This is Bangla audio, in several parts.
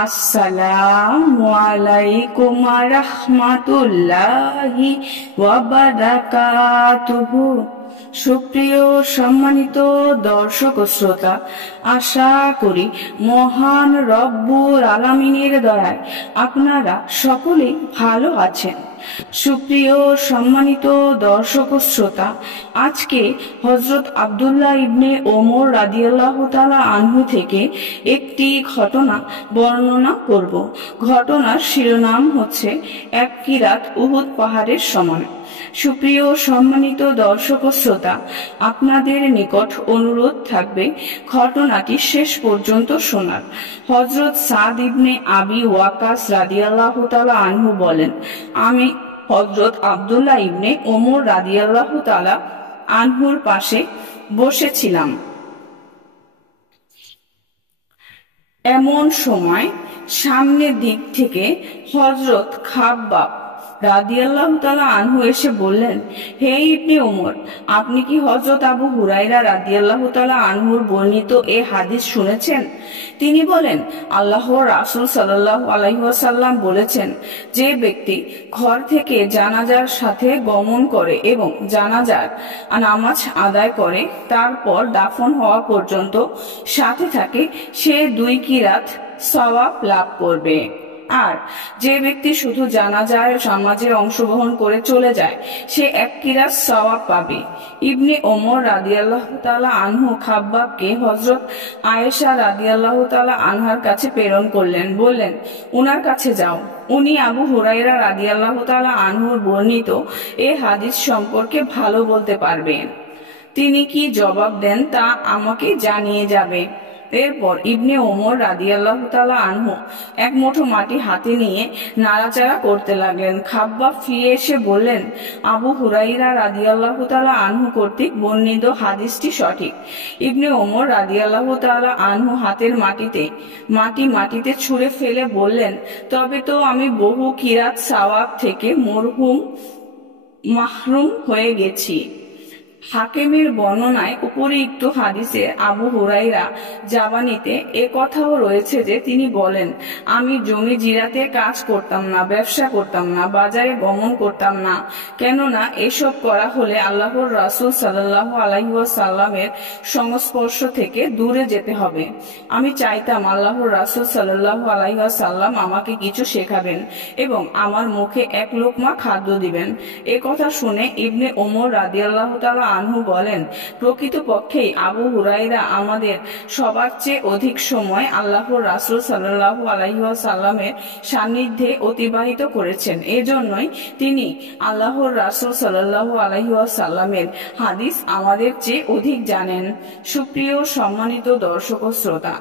আসসালামু আলাইকুম রাহমাতুল্লাহি ওয়া বারাকাতুহু। সুপ্রিয় সম্মানিত দর্শক ও শ্রোতা, আশা করি মহান রব্বুল আলামিনের দয়ায় আপনারা সকলেই ভালো আছেন। সুপ্রিয় সম্মানিত দর্শক ও শ্রোতা, আজকে হযরত আব্দুল্লাহ ইবনে ওমর রাদিয়াল্লাহু তাআলা আনহু থেকে একটি ঘটনা বর্ণনা করব। ঘটনার শিরোনাম হচ্ছে এক কিরাত উহুদ পাহাড়ের সমান। সুপ্রিয় সম্মানিত দর্শক ও শ্রোতা, আপনাদের নিকট অনুরোধ থাকবে ঘটনাটি শেষ পর্যন্ত শোনার। হযরত সাদ ইবনে আবি ওয়াক্কাস রাদিয়াল্লাহু তাআলা আনহু বলেন, আমি হযরত আব্দুল্লাহ ইবনে ওমর রাদিয়াল্লাহু তাআলা আনহুর পাশে বসেছিলাম। এমন সময় সামনের দিক থেকে হযরত খাব্বাব রাদিয়াল্লাহু তাআলা আনহু এসে বললেন, হে ইবনে ওমর, আপনি কি হযরত আবু হুরায়রা রাদিয়াল্লাহু তাআলা আনহুর বর্ণিত এ হাদিস শুনেছেন? তিনি বলেন, আল্লাহর রাসূল সাল্লাল্লাহু আলাইহি ওয়াসাল্লাম বলেছেন, যে ব্যক্তি ঘর থেকে জানাজার সাথে গমন করে এবং জানাজার নামাজ আদায় করে তারপর দাফন হওয়া পর্যন্ত সাথে থাকে, সে 2 কিরাত সওয়াব লাভ করবে। আর যে ব্যক্তি শুধু জানাজার নামাজে অংশগ্রহণ করে চলে যায়, সে 1 কিরাত সওয়াব পাবে। ইবনে ওমর রাদিয়াল্লাহু তাআলা আনহু খাব্বাবকে হযরত আয়েশা রাদিয়াল্লাহু তাআলা আনহার কাছে প্রেরণ করলেন, বললেন, উনার কাছে যাও, উনি আবু হুরায়রা রাদিয়াল্লাহু তাআলা আনহুর বর্ণিত এ হাদিস সম্পর্কে ভালো বলতে পারবেন। তিনি কি জবাব দেন তা আমাকে জানিয়ে যাবে। এরপর ইবনে ওমর রাদিয়াল্লাহু তাআলা আনহু এক মুঠো মাটি হাতে নিয়ে নাড়াচাড়া করতে লাগলেন। খাব্বাব ফিরে এসে বললেন, আবু হুরায়রা রাদিয়াল্লাহু তাআলা আনহু কর্তৃক বর্ণিত হাদিসটি সঠিক। ইবনে ওমর রাদিয়াল্লাহু তাআলা আনহু হাতের মাটিতে ছুঁড়ে ফেলে বললেন, তবে তো আমি বহু কিরাত সওয়াব থেকে মাহরুম হয়ে গেছি। হাকিমের বর্ণনায় উপরিউক্ত হাদিসে আবু হুরায়রা জাবানিতে এ কথাও রয়েছে যে তিনি বলেন, আমি জমি জিরাতে কাজ করতাম না, ব্যবসা করতাম না, বাজারে গমন করতাম না, কেননা এসব করা হলে আল্লাহর রাসূল সাল্লাল্লাহু আলাইহি ওয়াসাল্লামের সংস্পর্শ থেকে দূরে যেতে হবে। আমি চাইতাম আল্লাহর রাসূল সাল্লাল্লাহু আলাইহি ওয়াসাল্লাম আমাকে কিছু শেখাবেন এবং আমার মুখে 1 লোকমা খাদ্য দিবেন। এ কথা শুনে ইবনে ওমর রাদিয়াল্লাহু তাআলা আনহু বলেন, প্রকৃতপক্ষেই আবু হুরায়রা আমাদের সবার চেয়ে অধিক সময় আল্লাহর রাসূল সাল্লাল্লাহু আলাইহি ওয়াসাল্লামের সান্নিধ্যে অতিবাহিত করেছেন। এজন্যই তিনি আল্লাহর রাসূল সাল্লাল্লাহু আলাইহি ওয়াসাল্লামের হাদিস আমাদের চেয়ে অধিক জানেন। সুপ্রিয় সম্মানিত দর্শক ও শ্রোতা,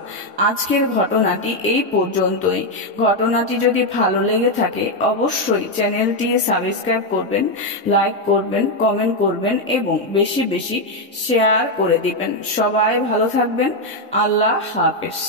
আজকের ঘটনাটি এই পর্যন্তই। ঘটনাটি যদি ভালো লেগে থাকে অবশ্যই চ্যানেলটি সাবস্ক্রাইব করবেন, লাইক করবেন, কমেন্ট করবেন এবং বেশি বেশি শেয়ার করে দিবেন। সবাই ভালো থাকবেন। আল্লাহ হাফেজ।